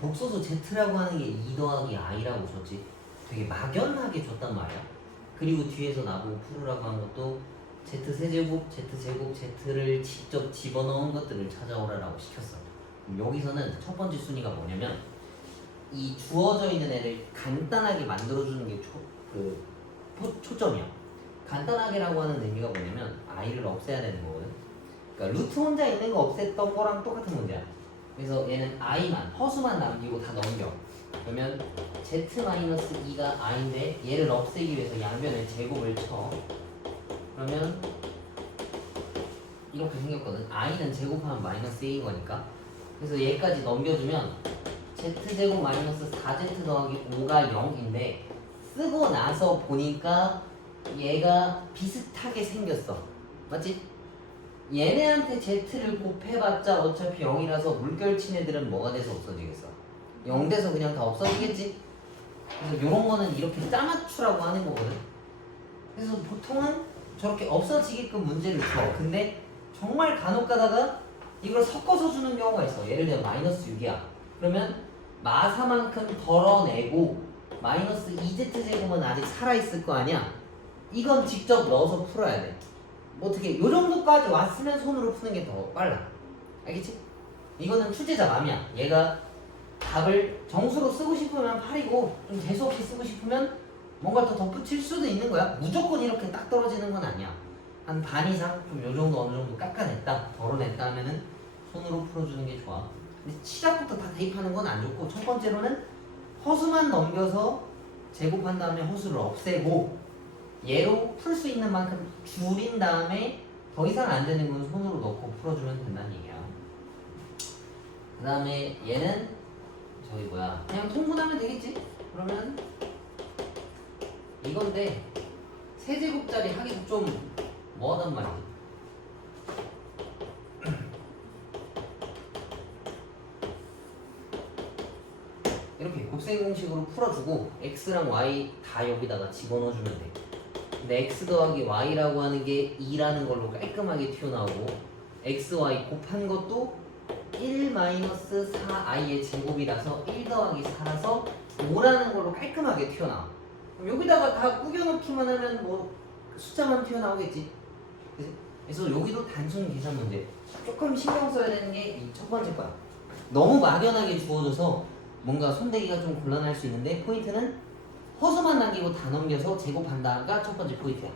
복소수 Z라고 하는 게 2 더하기 I라고 줬지. 되게 막연하게 줬단 말이야. 그리고 뒤에서 나보고 풀으라고 한 것도 Z세제곱, Z제곱, Z를 직접 집어넣은 것들을 찾아오라고 시켰어. 그럼 여기서는 첫 번째 순위가 뭐냐면 이 주어져 있는 애를 간단하게 만들어주는 게 초점이야. 간단하게라고 하는 의미가 뭐냐면 I를 없애야 되는 거거든. 그러니까 루트 혼자 있는 거 없앴던 거랑 똑같은 문제야. 그래서 얘는 I만, 허수만 남기고 다 넘겨. 그러면 Z-2가 I인데 얘를 없애기 위해서 양변에 제곱을 쳐. 그러면 이렇게 생겼거든. I는 제곱하면 마이너스 A인 거니까. 그래서 얘까지 넘겨주면 Z제곱 마이너스 4Z 더하기 5가 0인데 쓰고 나서 보니까 얘가 비슷하게 생겼어. 맞지? 얘네한테 Z를 곱해봤자 어차피 0이라서 물결친 애들은 뭐가 돼서 없어지겠어? 0 돼서 그냥 다 없어지겠지? 그래서 요런 거는 이렇게 짜맞추라고 하는 거거든. 그래서 보통은 저렇게 없어지게끔 문제를 줘. 근데 정말 간혹 가다가 이걸 섞어서 주는 경우가 있어. 예를 들어 마이너스 6이야. 그러면 마사만큼 덜어내고 마이너스 2Z제곱은 아직 살아있을 거 아니야? 이건 직접 넣어서 풀어야 돼. 어떻게 요 정도까지 왔으면 손으로 푸는 게 더 빨라. 알겠지? 이거는 출제자 맘이야. 얘가 답을 정수로 쓰고 싶으면 8이고 좀 재수없이 쓰고 싶으면 뭔가 더 덧붙일 수도 있는 거야. 무조건 이렇게 딱 떨어지는 건 아니야. 한 반 이상 좀 요 정도 어느 정도 깎아냈다, 덜어냈다 하면은 손으로 풀어주는 게 좋아. 근데 시작부터 다 대입하는 건 안 좋고, 첫 번째로는 허수만 넘겨서 제곱한 다음에 허수를 없애고 얘로 풀 수 있는 만큼 줄인 다음에 더 이상 안 되는 건 손으로 넣고 풀어주면 된다는 얘기야. 그 다음에 얘는 저기 뭐야, 그냥 통분하면 되겠지? 그러면 이건데 세제곱짜리 하기도 좀 뭐하단 말이지. 이렇게 곱셈 공식으로 풀어주고 x랑 y 다 여기다가 집어넣어주면 돼. 근데 x 더하기 y라고 하는 게 2라는 걸로 깔끔하게 튀어나오고 x, y 곱한 것도 1-4i의 제곱이라서 1 더하기 4라서 5라는 걸로 깔끔하게 튀어나와. 그럼 여기다가 다 꾸겨넣기만 하면 뭐 숫자만 튀어나오겠지. 그치? 그래서 여기도 단순 계산 문제. 조금 신경 써야 되는 게 이 첫 번째 거야. 너무 막연하게 주어져서 뭔가 손대기가 좀 곤란할 수 있는데, 포인트는 허수만 남기고 다 넘겨서 제곱한다가 첫 번째 포인트야.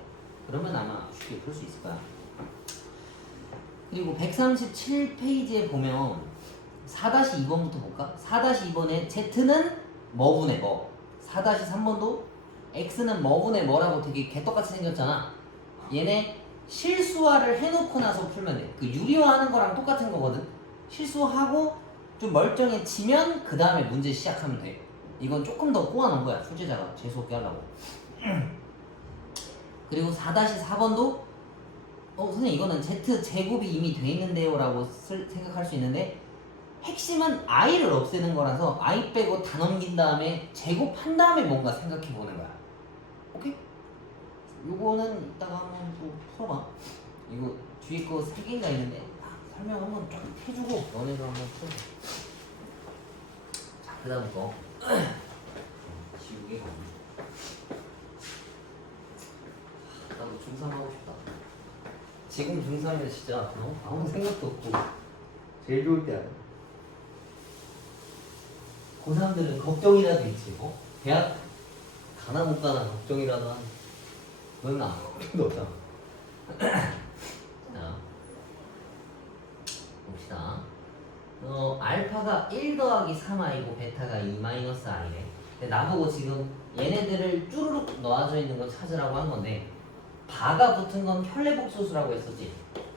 그러면 아마 쉽게 풀 수 있을 거야. 그리고 137페이지에 보면 4-2번부터 볼까? 4-2번에 Z는 뭐분의 뭐, 4-3번도 X는 뭐분의 뭐라고 되게 개떡같이 생겼잖아. 얘네 실수화를 해놓고 나서 풀면 돼. 그 유리화하는 거랑 똑같은 거거든. 실수하고 좀 멀쩡해지면 그 다음에 문제 시작하면 돼. 이건 조금 더 꼬아놓은 거야, 출제자가 재수없게 하려고. 그리고 4-4번도 선생님 이거는 Z제곱이 이미 돼 있는데요 라고 생각할 수 있는데, 핵심은 i를 없애는 거라서 i 빼고 다 넘긴 다음에 제곱한 다음에 뭔가 생각해 보는 거야. 오케이? 요거는 이따가 한번 또 풀어봐. 이거 뒤에 거 3개인가 있는데 설명 한번 쫙 해주고 너네가 한번 풀어. 자, 그 다음 거 지우개 가기. 나도 중3 하고 싶다. 지금 중3이면 진짜 아무 생각도 없고 제일 좋을 때 아니야. 고3들은 걱정이라도 있지. 대학 가나 못 가나 걱정이라도 하는. 너는 아무 걱정도 없잖아. 자, 봅시다. 알파가 1 더하기 3i고 베타가 2-i네. 근데 나보고 지금 얘네들을 쭈루룩 놓아져 있는 거 찾으라고 한 건데, 바가 붙은 건 혈례복소수라고 했었지.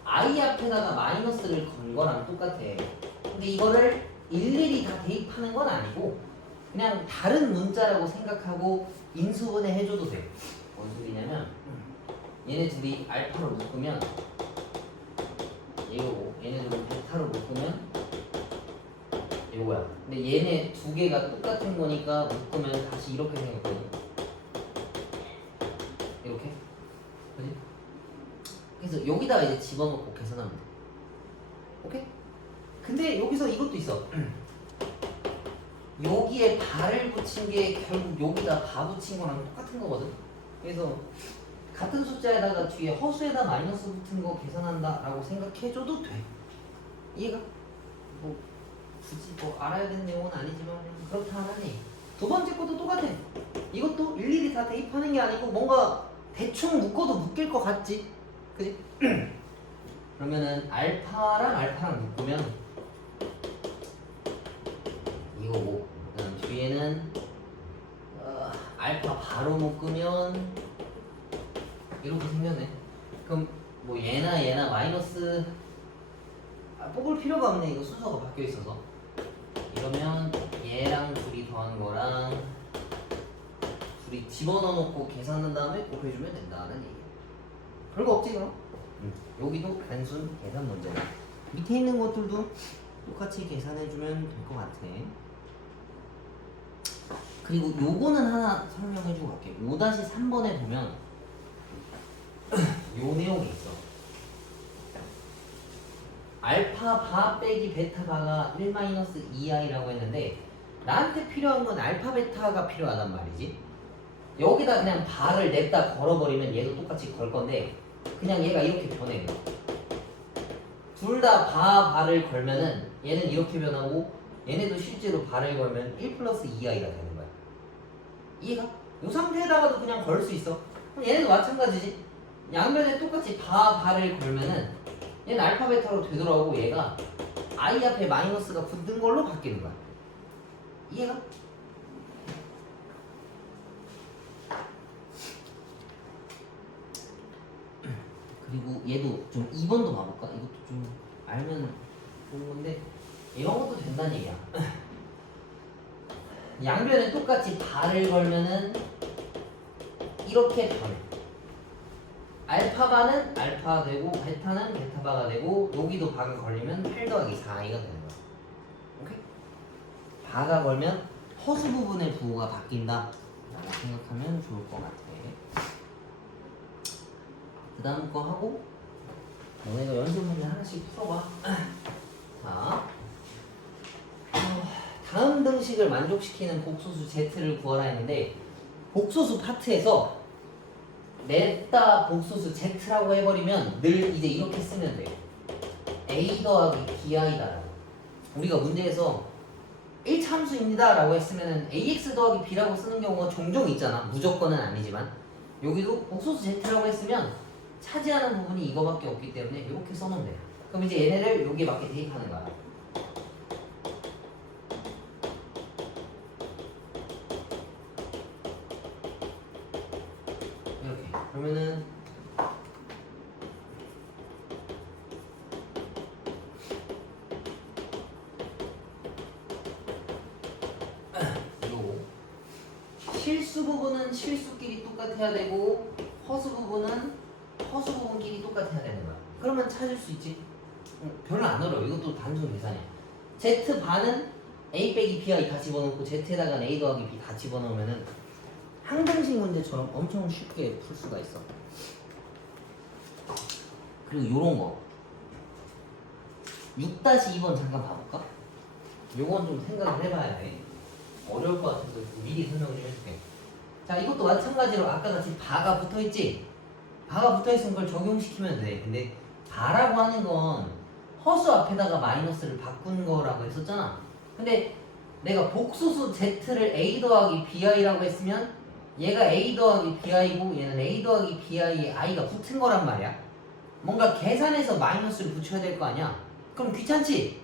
i 앞에다가 마이너스를 건 거랑 똑같아. 근데 이거를 일일이 다 대입하는 건 아니고 그냥 다른 문자라고 생각하고 인수분해 해줘도 돼. 뭔 소리냐면, 얘네 둘이 알파로 묶으면 이거고, 얘네 둘이 베타로 묶으면 이거야. 근데 얘네 두 개가 똑같은 거니까 묶으면 다시 이렇게 생겼거든. 이렇게. 그지? 그래서 여기다가 이제 집어넣고 계산하면 돼. 오케이? 근데 여기서 이것도 있어. 여기에 발을 붙인 게 결국 여기다 바 붙인 거랑 똑같은 거거든. 그래서 같은 숫자에다가 뒤에 허수에다 마이너스 붙은 거 계산한다 라고 생각해줘도 돼. 이해가? 뭐 굳이 뭐 알아야 되는 내용은 아니지만 그렇다 하니. 두 번째 것도 똑같아. 이것도 일일이 다 대입하는 게 아니고 뭔가 대충 묶어도 묶일 것 같지? 그지? 그러면은 알파랑 묶으면 이거고, 그다음 뒤에는 알파 바로 묶으면 이렇게 생겼네. 그럼 뭐 얘나 마이너스 뽑을 필요가 없네. 이거 순서가 바뀌어 있어서. 이러면 얘랑 둘이 더한 거랑 둘이 집어넣어 놓고 계산한 다음에 곱해주면 된다는 얘기야. 별거 없지 그럼? 여기도 단순 계산 문제야. 밑에 있는 것들도 똑같이 계산해주면 될 것 같아. 그리고 요거는 하나 설명해주고 갈게. 5-3번에 보면 요 내용이 있어. 알파 바 빼기 베타 바가 1-2i라고 했는데 나한테 필요한 건 알파 베타가 필요하단 말이지. 여기다 그냥 바를 냈다 걸어버리면 얘도 똑같이 걸 건데 그냥 얘가 이렇게 변해. 둘 다 바를 걸면은 얘는 이렇게 변하고 얘네도 실제로 바를 걸면 1+2i가 되는 거야. 이해가? 이 상태에다가도 그냥 걸 수 있어. 그럼 얘네도 마찬가지지. 양변에 똑같이 바를 걸면은 얘는 알파 베타로 되돌아오고 얘가 i 앞에 마이너스가 붙는 걸로 바뀌는 거야. 이해가? 그리고 얘도 좀 2번도 봐볼까? 이것도 좀 알면 좋은 건데 이런 것도 된다는 얘기야. 양변에 똑같이 바를 걸면은 이렇게 변해. 알파바는 알파가 되고 베타는 베타바가 되고 여기도 바가 걸리면 8-4i가 되는 거야. 오케이? 바가 걸면 허수 부분의 부호가 바뀐다 라고 생각하면 좋을 것 같아. 그 다음 거 하고 너네가 연습 문제 하나씩 풀어봐. 자, 다음 등식을 만족시키는 복소수 Z를 구하라 했는데 복소수 파트에서 냈다 복소수 Z라고 해버리면 늘 이제 이렇게 쓰면 돼. A 더하기 BI다라고. 우리가 문제에서 1참수입니다 라고 했으면 AX 더하기 B라고 쓰는 경우가 종종 있잖아. 무조건은 아니지만 여기도 복소수 Z라고 했으면 차지하는 부분이 이거밖에 없기 때문에 이렇게 써놓으면 돼. 그럼 이제 얘네를 여기에 맞게 대입하는 거야. 이렇게. 그러면은 이거 실수 부분은 실수끼리 똑같아야 되고 허수 부분은 허수 부분끼리 똑같아야 되는 거야. 그러면 찾을 수 있지. 별로 안 어려워. 이것도 단순 계산이야. Z 반은 A 빼기 BI 다 집어넣고 Z에다가 A 더하기 B 다 집어넣으면은 항등식 문제처럼 엄청 쉽게 풀 수가 있어. 그리고 요런 거 6-2번 잠깐 봐볼까? 요건 좀 생각을 해봐야 돼. 어려울 것 같아서 미리 설명을 좀 해줄게. 자, 이것도 마찬가지로 아까 같이 바가 붙어있지? 바가 붙어있으면 그걸 적용시키면 돼. 근데 바라고 하는 건 허수 앞에다가 마이너스를 바꾼 거라고 했었잖아. 근데 내가 복소수 Z를 A 더하기 BI라고 했으면 얘가 A 더하기 BI고 얘는 A 더하기 BI에 I가 붙은 거란 말이야. 뭔가 계산해서 마이너스를 붙여야 될 거 아니야. 그럼 귀찮지?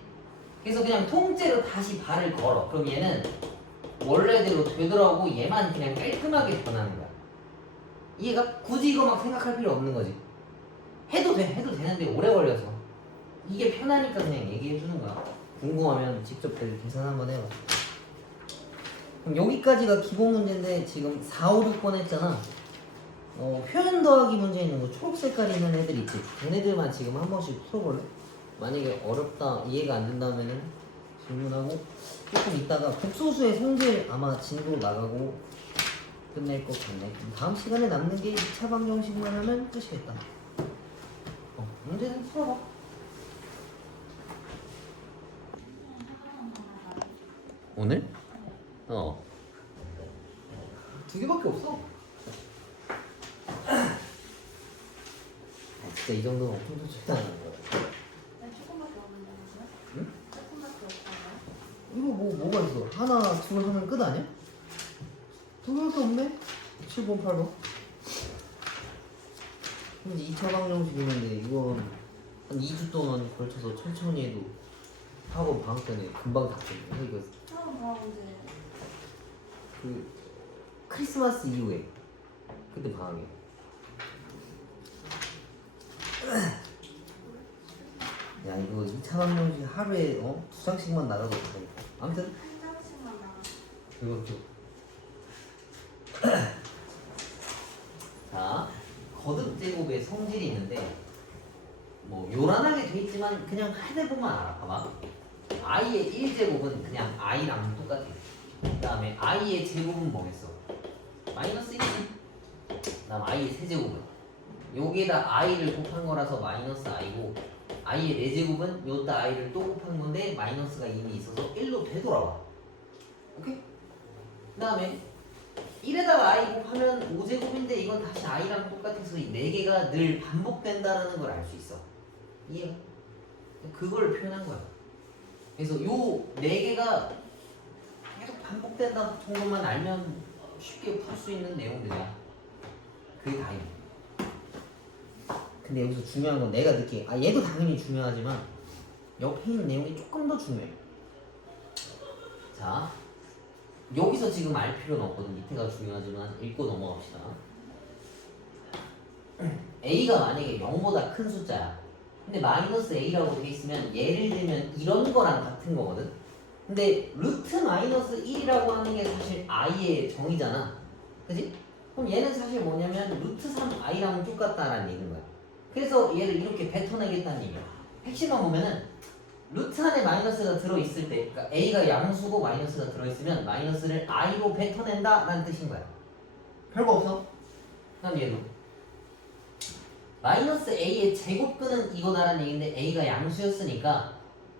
그래서 그냥 통째로 다시 바를 걸어. 그럼 얘는 원래대로 되돌아오고 얘만 그냥 깔끔하게 변하는 거야. 이해가? 굳이 이거 막 생각할 필요 없는 거지. 해도 되는데 오래 걸려서. 이게 편하니까 그냥 얘기해 주는 거야. 궁금하면 직접 계산 한번 해봐. 그럼 여기까지가 기본 문제인데 지금 4, 5, 6번 했잖아. 표현 더하기 문제 있는 거 초록 색깔 있는 애들 있지. 걔네들만 지금 한 번씩 풀어볼래? 만약에 어렵다, 이해가 안 된다면은 질문하고 조금 있다가 복소수의 성질 아마 진도 나가고 끝낼 것 같네. 다음 시간에 남는 게 2차 방정식만 하면 끝이겠다. 문제는 풀어봐. 오늘? 두 개밖에 없어. 진짜 이 정도는 엄청 좋다는 거야. 조금밖에 없는데 무슨? 응? 조금밖에 없잖아요. 이거 뭐가 있어? 하나, 둘 하면 끝 아니야? 두 개밖에 없네? 7번, 8번. 이제 2차 방정식 있는데 이건 한 2주 동안 걸쳐서 천천히 해도 학원 방학 전에 금방 다 끝내. 이거 처음 봐 언제? 그 크리스마스 이후에 그때 방학이야. 야 이거 2차 방정식 하루에 2장씩만 나가도 되겠다. 아무튼 한 장씩만 나가. 이것도 자 거듭 제곱의 성질이 있는데 뭐 요란하게 돼 있지만 그냥 해대보면 알아. 봐봐. i의 1제곱은 그냥 i랑 똑같아. 그 다음에 i의 제곱은 뭐겠어? 마이너스 1이지. 그 다음 i의 세제곱은 여기에다 i를 곱한 거라서 마이너스 i고 i의 4제곱은 요따 i를 또 곱한 건데 마이너스가 이미 있어서 1로 되돌아와. 오케이? 그 다음에 1에다가 i 곱하면 5제곱인데 이건 다시 i랑 똑같아서 이 4개가 늘 반복된다는 걸 알 수 있어. 이해가? 그걸 표현한 거야. 그래서 요 4개가 계속 반복된다 정도만 알면 쉽게 풀 수 있는 내용들이야. 그게 다입니다. 근데 여기서 중요한 건 내가 느끼기에 얘도 당연히 중요하지만 옆에 있는 내용이 조금 더 중요해. 자 여기서 지금 알 필요는 없거든. 밑에가 중요하지만 읽고 넘어갑시다. a가 만약에 0보다 큰 숫자야. 근데 마이너스 a라고 돼 있으면 예를 들면 이런 거랑 같은 거거든. 근데 루트 마이너스 1이라고 하는 게 사실 i의 정의잖아. 그지? 그럼 얘는 사실 뭐냐면 루트 3i랑 똑같다라는 얘기인 거야. 그래서 얘를 이렇게 뱉어내겠다는 얘기야. 핵심만 보면은 루트 안에 마이너스가 들어있을 때, 그러니까 a가 양수고 마이너스가 들어있으면 마이너스를 i로 뱉어낸다 라는 뜻인 거야. 별거 없어. 그럼 얘도 마이너스 a의 제곱근은 이거다라는 얘기인데 a가 양수였으니까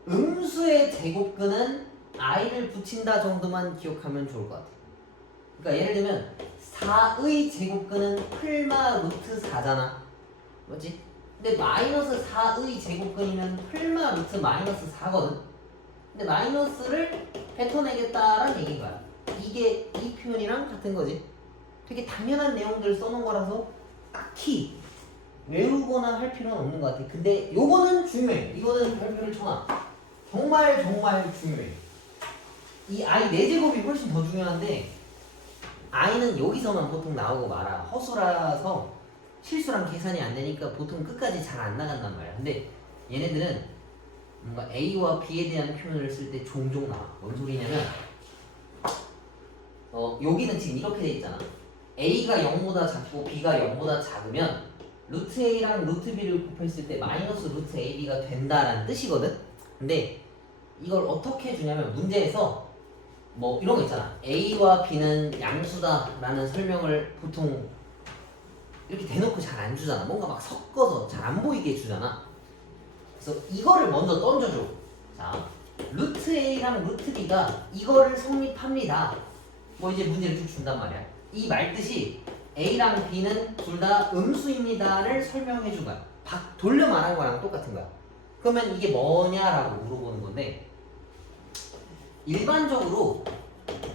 음수의 제곱근은 i를 붙인다 정도만 기억하면 좋을 것 같아. 그러니까 예를 들면 4의 제곱근은 풀마 루트 4잖아. 맞지? 근데 마이너스 4의 제곱근이면 풀마 루트 마이너스 4거든. 근데 마이너스를 뱉어내겠다라는 얘기인 거야. 이게 이 표현이랑 같은 거지. 되게 당연한 내용들 써놓은 거라서 딱히 외우거나 할 필요는 없는 것 같아. 근데 요거는 중요해. 이거는 별표를 쳐놔. 정말 중요해. 이 i 4제곱이 훨씬 더 중요한데 i는 여기서만 보통 나오고 말아. 허수라서 실수랑 계산이 안 되니까 보통 끝까지 잘 안 나간단 말이야. 근데 얘네들은 뭔가 a와 b에 대한 표현을 쓸 때 종종 나와. 뭔 소리냐면 여기는 지금 이렇게 돼 있잖아. a가 0보다 작고 b가 0보다 작으면 루트 a랑 루트 b를 곱했을 때 마이너스 루트 ab가 된다라는 뜻이거든. 근데 이걸 어떻게 주냐면 문제에서 뭐 이런 거 있잖아. a와 b는 양수다라는 설명을 보통 이렇게 대놓고 잘 안 주잖아. 뭔가 막 섞어서 잘 안 보이게 주잖아. 그래서 이거를 먼저 던져줘. 자, 루트 a랑 루트 b가 이거를 성립합니다. 뭐 이제 문제를 쭉 준단 말이야. 이 말뜻이 a랑 b는 둘 다 음수입니다를 설명해 준 거야. 돌려 말한 거랑 똑같은 거야. 그러면 이게 뭐냐라고 물어보는 건데 일반적으로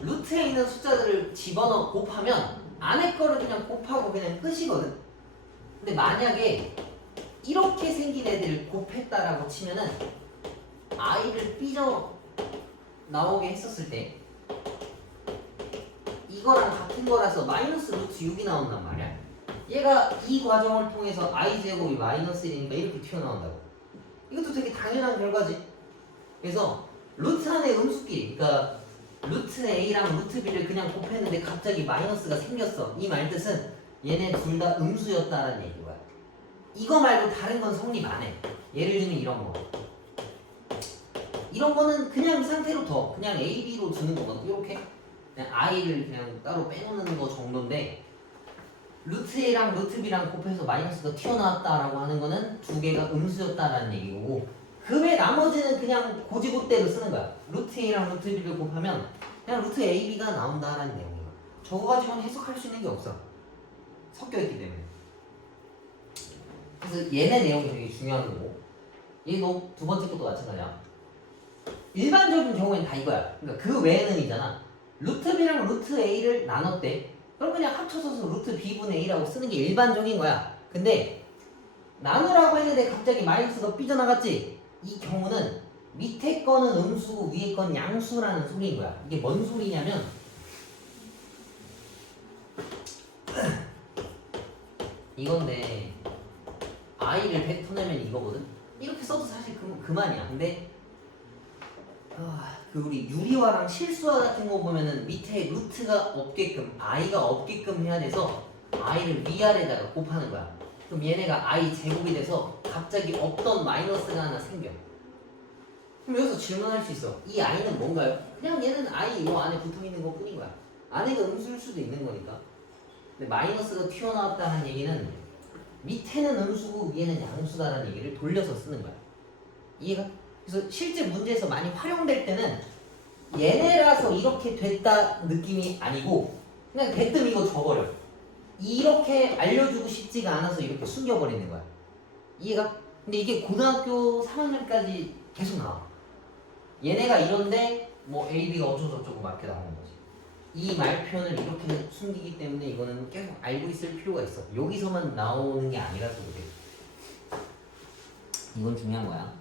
루트에 있는 숫자들을 집어넣어 곱하면 안에 거를 그냥 곱하고 그냥 끝이거든. 근데 만약에 이렇게 생긴 애들을 곱했다라고 치면은 i를 삐져 나오게 했었을 때 이거랑 같은 거라서 마이너스 루트 6이 나온단 말이야. 얘가 이 과정을 통해서 i제곱이 마이너스 1이니까 이렇게 튀어나온다고. 이것도 되게 당연한 결과지. 그래서 루트 안에 음수끼리, 그러니까 루트 a랑 루트 b를 그냥 곱했는데 갑자기 마이너스가 생겼어. 이 말뜻은 얘네 둘 다 음수였다라는 얘기인 거야. 이거 말고 다른 건 성립 안 해. 예를 들면 이런 거. 이런 거는 그냥 이 상태로 더 그냥 a, b로 두는 거거든. 이렇게 그냥 i를 그냥 따로 빼놓는 거 정도인데 루트 a랑 루트 b랑 곱해서 마이너스가 튀어나왔다라고 하는 거는 두 개가 음수였다라는 얘기고 그 외 나머지는 그냥 고지고대로 쓰는 거야. 루트 a랑 루트 b를 곱하면 그냥 루트 AB가 나온다라는 내용이에요. 저거 가지고는 해석할 수 있는 게 없어. 섞여있기 때문에. 그래서 얘네 내용이 되게 중요한 거고, 얘도 두 번째 것도 마찬가지야. 일반적인 경우에는 다 이거야. 그러니까 그 외에는 이잖아. 루트 B랑 루트 A를 나눴대. 그럼 그냥 합쳐서 루트 B분의 A라고 쓰는 게 일반적인 거야. 근데 나누라고 했는데 갑자기 마이너스가 삐져나갔지? 이 경우는 밑에 거는 음수고 위에 건 양수라는 소리인 거야. 이게 뭔 소리냐면 이건데 i를 뱉어내면 이거거든? 이렇게 써도 사실 그만이야. 근데 그 우리 유리화랑 실수화 같은 거 보면은 밑에 루트가 없게끔 i가 없게끔 해야 돼서 i를 위아래다가 곱하는 거야. 그럼 얘네가 i 제곱이 돼서 갑자기 없던 마이너스가 하나 생겨. 그럼 여기서 질문할 수 있어. 이 i는 뭔가요? 그냥 얘는 i 이 안에 붙어있는 것 뿐인 거야. 안에가 음수일 수도 있는 거니까. 근데 마이너스가 튀어나왔다는 얘기는 밑에는 음수고 위에는 양수다라는 얘기를 돌려서 쓰는 거야. 이해가? 그래서 실제 문제에서 많이 활용될 때는 얘네라서 이렇게 됐다 느낌이 아니고 그냥 대뜸 이거 줘버려. 이렇게 알려주고 싶지가 않아서 이렇게 숨겨버리는 거야. 이해가? 근데 이게 고등학교 3학년까지 계속 나와. 얘네가 이런데 뭐 A, B가 어쩌고저쩌고 막 이렇게 나오는 거지. 이 말표현을 이렇게 숨기기 때문에 이거는 계속 알고 있을 필요가 있어. 여기서만 나오는 게 아니라서 그래. 이건 중요한 거야.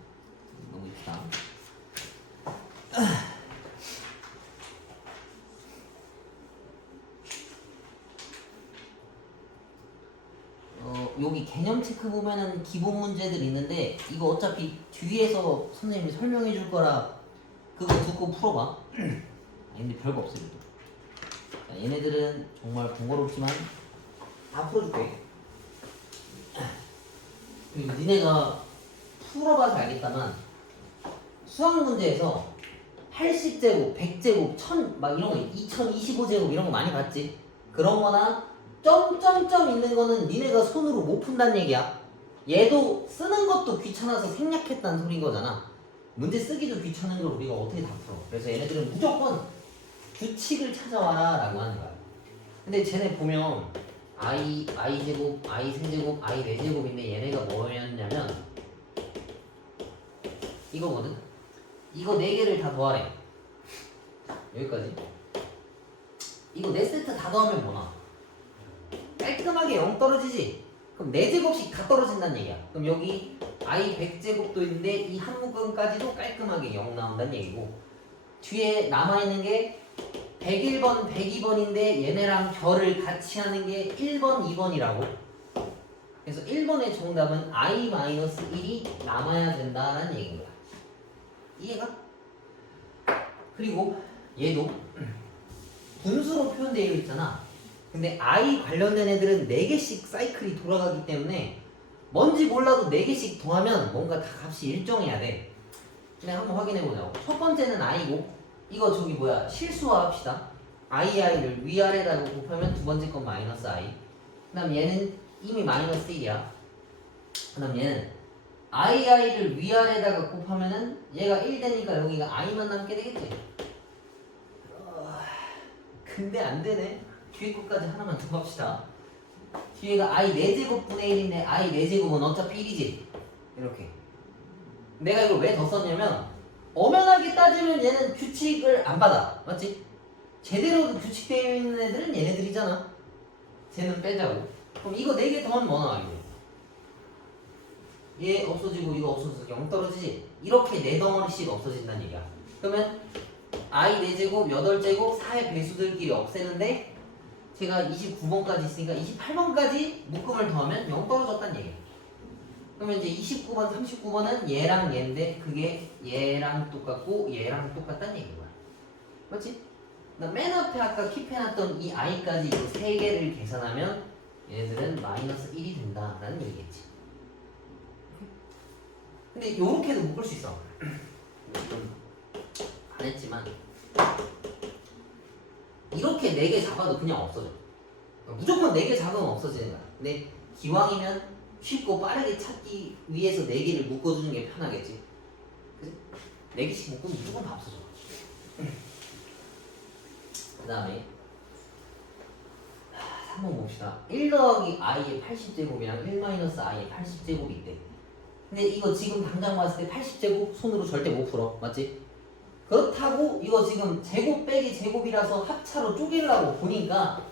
너무 이쁘다. 여기 개념 체크 보면은 기본 문제들 있는데 이거 어차피 뒤에서 선생님이 설명해 줄 거라 그거 듣고 풀어봐. 근데 별거 없어 이거. 자, 얘네들은 정말 번거롭지만 다 풀어줄게. 그리고 니네가 풀어봐서 알겠다만 수학 문제에서 80제곱, 100제곱, 1000 막 이런 거 2025제곱 이런 거 많이 봤지? 그런 거나 점점점 있는 거는 니네가 손으로 못 푼다는 얘기야. 얘도 쓰는 것도 귀찮아서 생략했다는 소린 거잖아. 문제 쓰기도 귀찮은 걸 우리가 어떻게 다 풀어. 그래서 얘네들은 무조건 규칙을 찾아와라 라고 하는 거야. 근데 쟤네 보면 i제곱, i세제곱, i4제곱인데 얘네가 뭐였냐면 이거거든? 이거 4개를 다 더하래. 여기까지. 이거 4세트 다 더하면 뭐 나와? 깔끔하게 0 떨어지지? 그럼 4제곱씩 다 떨어진다는 얘기야. 그럼 여기 i 100제곱도 있는데 이 한 묶음까지도 깔끔하게 0 나온다는 얘기고 뒤에 남아있는 게 101번, 102번인데 얘네랑 결을 같이 하는 게 1번, 2번이라고. 그래서 1번의 정답은 i-1이 남아야 된다는 얘기인 거야. 이해가? 그리고 얘도 분수로 표현되어 있잖아. 근데 i 관련된 애들은 4개씩 사이클이 돌아가기 때문에 뭔지 몰라도 4개씩 더하면 뭔가 다 값이 일정해야 돼. 그냥 한번 확인해 보자고. 첫 번째는 i고 이거 저기 뭐야 실수화 합시다. i를 위아래다 곱하면 두 번째 건 마이너스 i. 그 다음 얘는 이미 마이너스 1이야. 그 다음 얘는 i를 위아래다가 곱하면은 얘가 1 되니까 여기가 i만 남게 되겠지. 근데 안 되네. 뒤에 것까지 하나만 더 합시다. 뒤에가 i 4제곱 분의 1인데 i 4제곱은 어차피 1이지. 이렇게. 내가 이걸 왜 더 썼냐면 엄연하게 따지면 얘는 규칙을 안 받아. 맞지? 제대로 규칙되어 있는 애들은 얘네들이잖아. 쟤는 빼자고. 그럼 이거 4개 더하면 뭐 나와? 얘 없어지고 이거 없어져서 0 떨어지지? 이렇게 4덩어리씩 없어진다는 얘기야. 그러면 i 4제곱, 8제곱, 4의 배수들끼리 없애는데 제가 29번까지 있으니까 28번까지 묶음을 더하면 0 떨어졌다는 얘기야. 그러면 이제 29번, 39번은 얘랑 얘인데 그게 얘랑 똑같고 얘랑 똑같다는 얘기인 거야. 맞지? 맨 앞에 아까 킵해놨던 이 i까지 이 3개를 계산하면 얘네들은 마이너스 1이 된다라는 얘기겠지. 근데 요렇게도 묶을 수 있어. 안 했지만 이렇게 4개 잡아도 그냥 없어져. 무조건 4개 잡으면 없어지는 거야. 근데 기왕이면 쉽고 빠르게 찾기 위해서 4개를 묶어주는 게 편하겠지. 그치? 4개씩 묶으면 무조건 다 없어져. 그 다음에 3번 봅시다. 1 더하기 i의 80제곱이랑 1 마이너스 i의 80제곱이 있대. 근데 이거 지금 당장 봤을 때 80제곱 손으로 절대 못 풀어. 맞지? 그렇다고 이거 지금 제곱 빼기 제곱이라서 합차로 쪼개려고 보니까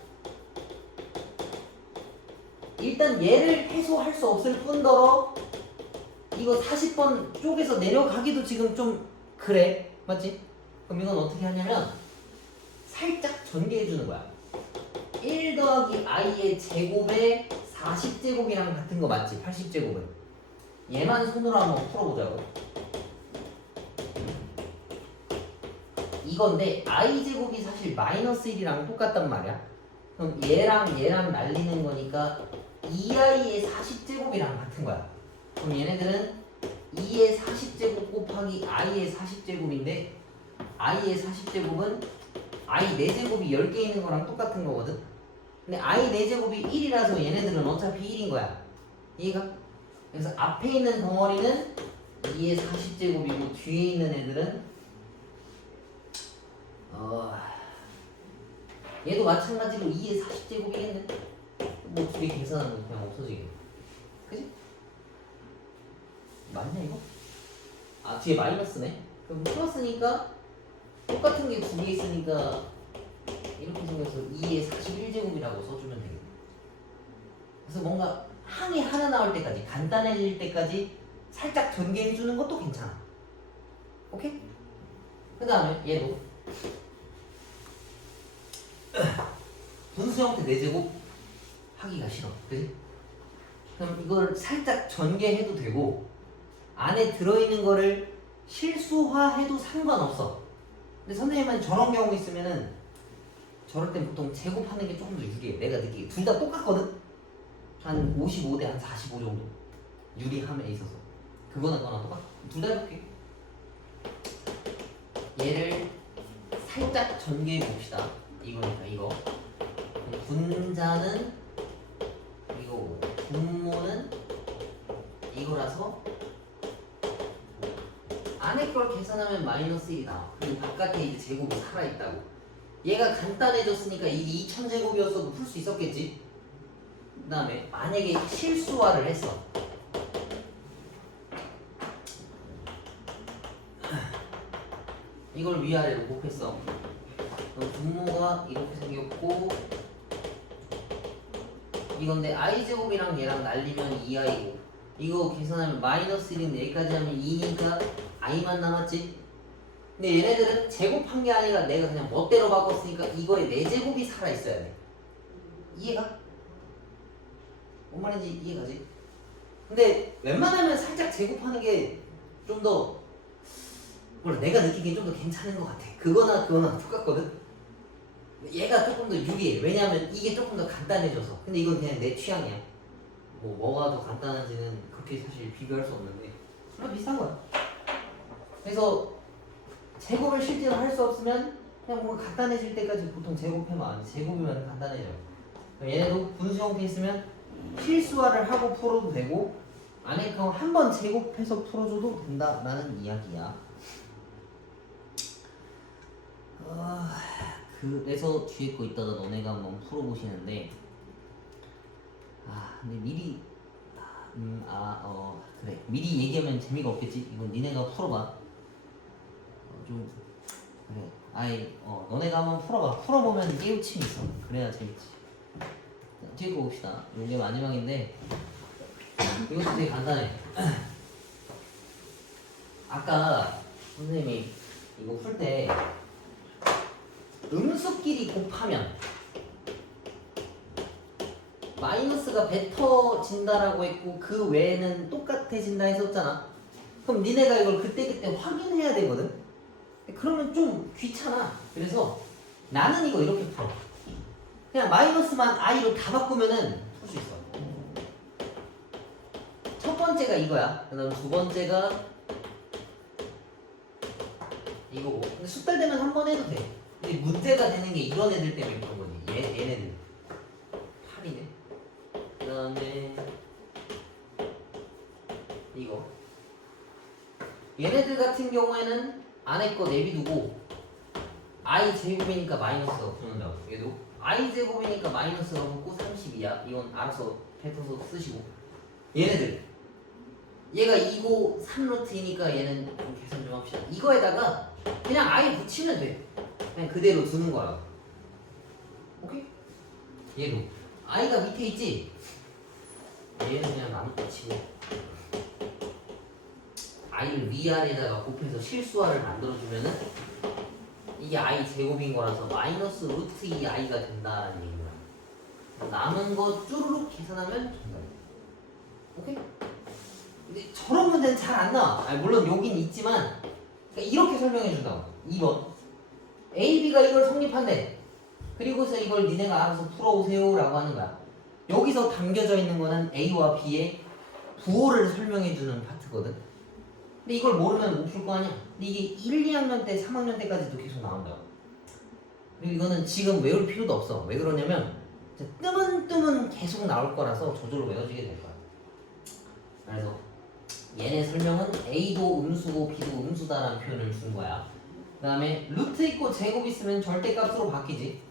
일단 얘를 해소할 수 없을 뿐더러 이거 40번 쪼개서 내려가기도 지금 좀 그래. 맞지? 그럼 이건 어떻게 하냐면 살짝 전개해 주는 거야. 1 더하기 i의 제곱에 40제곱이랑 같은 거 맞지? 80제곱은 얘만 손으로 한번 풀어보자고. 이건데 i제곱이 사실 마이너스 1이랑 똑같단 말이야. 그럼 얘랑 날리는 거니까 2i의 40제곱이랑 같은 거야. 그럼 얘네들은 2의 40제곱 곱하기 i의 40제곱인데 i의 40제곱은 i 4제곱이 10개 있는 거랑 똑같은 거거든. 근데 i 4제곱이 1이라서 얘네들은 어차피 1인 거야. 이해가? 그래서 앞에 있는 덩어리는 2의 40제곱이고 뒤에 있는 애들은 얘도 마찬가지로 2의 40제곱이겠네. 뭐 두 개 계산하면 그냥 없어지겠네. 그지? 맞냐 이거? 아 뒤에 마이너스네. 그럼 플러스니까 똑같은 게 두 개 있으니까 이렇게 생겨서 2의 41제곱이라고 써주면 되겠네. 그래서 뭔가 항이 하나 나올 때까지 간단해질 때까지 살짝 전개해주는 것도 괜찮아. 오케이? 그 다음에 얘도 분수 형태 4제곱 하기가 싫어. 그지? 그럼 이걸 살짝 전개해도 되고 안에 들어있는 거를 실수화해도 상관없어. 근데 선생님은 저런 경우 있으면은 저럴 땐 보통 제곱하는 게 조금 더 유리해. 내가 느끼기에 둘 다 똑같거든? 한 55대 한 45 정도 유리함에 있어서 그거나 그거나 똑같아. 둘 다 해볼게. 얘를 살짝 전개해 봅시다. 이거니까 이거 분자는 이거고 분모는 이거라서 안에 걸 계산하면 마이너스 1이 나와. 그리고 바깥에 이제 제곱이 살아있다고. 얘가 간단해졌으니까 이게 2000제곱이었어도 풀 수 있었겠지. 그 다음에 만약에 실수화를 했어. 이걸 위아래로 곱했어. 그럼 분모가 이렇게 생겼고 이건데 i제곱이랑 얘랑 날리면 2i고 이거 계산하면 마이너스 1인데 여기까지 하면 2니까 i만 남았지. 근데 얘네들은 제곱한 게 아니라 내가 그냥 멋대로 바꿨으니까 이거에 4제곱이 살아있어야 돼. 이해가? 뭔 말인지 이해가지? 근데 웬만하면 살짝 제곱하는 게 좀 더 몰라 내가 느끼기엔 좀 더 괜찮은 것 같아. 그거나 똑같거든? 얘가 조금 더 유리해. 왜냐면 이게 조금 더 간단해져서. 근데 이건 그냥 내 취향이야. 뭐가 더 간단한지는 그렇게 사실 비교할 수 없는데 다 비슷한 거야. 그래서 제곱을 실제로 할 수 없으면 그냥 뭔가 간단해질 때까지 보통 제곱해만 안 돼. 제곱이면 간단해져. 얘네도 분수 형태 있으면 실수화를 하고 풀어도 되고 안에 거 한 번 제곱해서 풀어줘도 된다라는 이야기야. 그래서 뒤에 거 이따가 너네가 한번 풀어보시는데 근데 미리 그래 미리 얘기하면 재미가 없겠지. 이건 니네가 풀어봐. 좀 그래 너네가 한번 풀어봐. 풀어보면 깨우침이 있어. 그래야 재밌지. 자, 뒤에 거 봅시다. 이게 마지막인데 이것도 되게 간단해. 아까 선생님이 이거 풀 때 음수끼리 곱하면 마이너스가 뱉어진다라고 했고 그 외에는 똑같아진다 했었잖아. 그럼 니네가 이걸 그때그때 확인해야 되거든. 그러면 좀 귀찮아. 그래서 나는 이거 이렇게 풀어. 그냥 마이너스만 i로 다 바꾸면은 풀 수 있어. 첫 번째가 이거야. 그 다음 두 번째가 이거고. 근데 숙달 되면 한 번 해도 돼. 근데 문제가 되는 게 이런 애들 때문에 그런 거지. 얘네들 8이네. 그 다음에 이거 얘네들 같은 경우에는 안에 거 내비두고 I 제곱이니까 마이너스가 붙는다고. 얘도 I 제곱이니까 마이너스가 붙고 32야. 이건 알아서 뱉어서 쓰시고. 얘네들 얘가 2고 3루트이니까 얘는 좀 계산 좀 합시다. 이거에다가 그냥 I 붙이면 돼. 그냥 그대로 두는 거야. 오케이? 얘도 I가 밑에 있지? 얘는 그냥 나눠 붙이고 I를 위아래에다가 곱해서 실수화를 만들어주면은 이게 I 제곱인 거라서 마이너스 루트 2 I가 된다는 얘기야. 남은 거 쭈루룩 계산하면 정답이야. 오케이? 근데 저런 문제는 잘 안 나와. 아니, 물론 여긴 있지만 그러니까 이렇게 설명해 준다고. 2번 A, B가 이걸 성립한대. 그리고서 이걸 니네가 알아서 풀어오세요 라고 하는 거야. 여기서 담겨져 있는 거는 A와 B의 부호를 설명해 주는 파트거든. 근데 이걸 모르면 못 풀 거 아니야. 근데 이게 1, 2학년 때, 3학년 때까지도 계속 나온다고. 그리고 이거는 지금 외울 필요도 없어. 왜 그러냐면 뜨문뜨문 계속 나올 거라서 저절로 외워지게 될 거야. 그래서 얘네 설명은 A도 음수고 B도 음수다라는 표현을 준 거야. 그 다음에 루트 있고 제곱 있으면 절대값으로 바뀌지.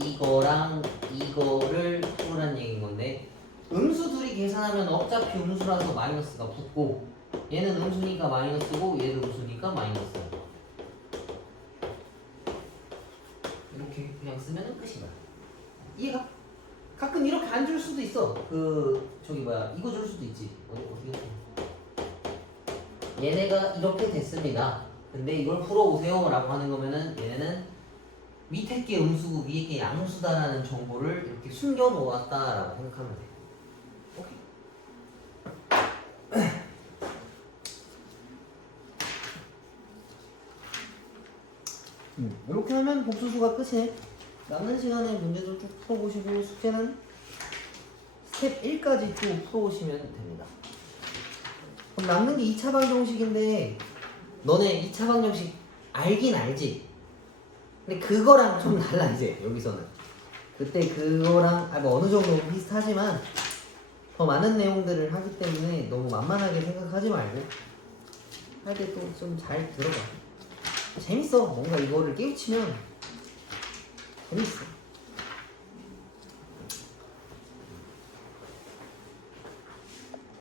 이거랑 이거를 풀으라는 얘기인 건데 음수 둘이 계산하면 어차피 음수라서 마이너스가 붙고 얘는 음수니까 마이너스고 얘도 음수니까 마이너스. 이렇게 그냥 쓰면 끝인 거야. 이해가? 가끔 이렇게 안 줄 수도 있어. 저기 뭐야 이거 줄 수도 있지. 어떻게 얘네가 이렇게 됐습니다. 근데 이걸 풀어오세요 라고 하는 거면은 얘네는 밑에 게 음수고 위에 게 양수다라는 정보를 이렇게 숨겨 놓았다라고 생각하면 돼. 오케이? 이렇게 하면 복수수가 끝이네. 남는 시간에 문제도 쭉 풀어보시고 숙제는 스텝 1까지 쭉 풀어오시면 됩니다. 그럼 남는 게 2차 방정식인데 너네 2차 방정식 알긴 알지? 근데 그거랑 좀 달라 이제 여기서는. 그때 그거랑 뭐 어느 정도 비슷하지만 더 많은 내용들을 하기 때문에 너무 만만하게 생각하지 말고 할 때 또 좀 잘 들어봐. 재밌어. 뭔가 이거를 깨우치면 재밌어.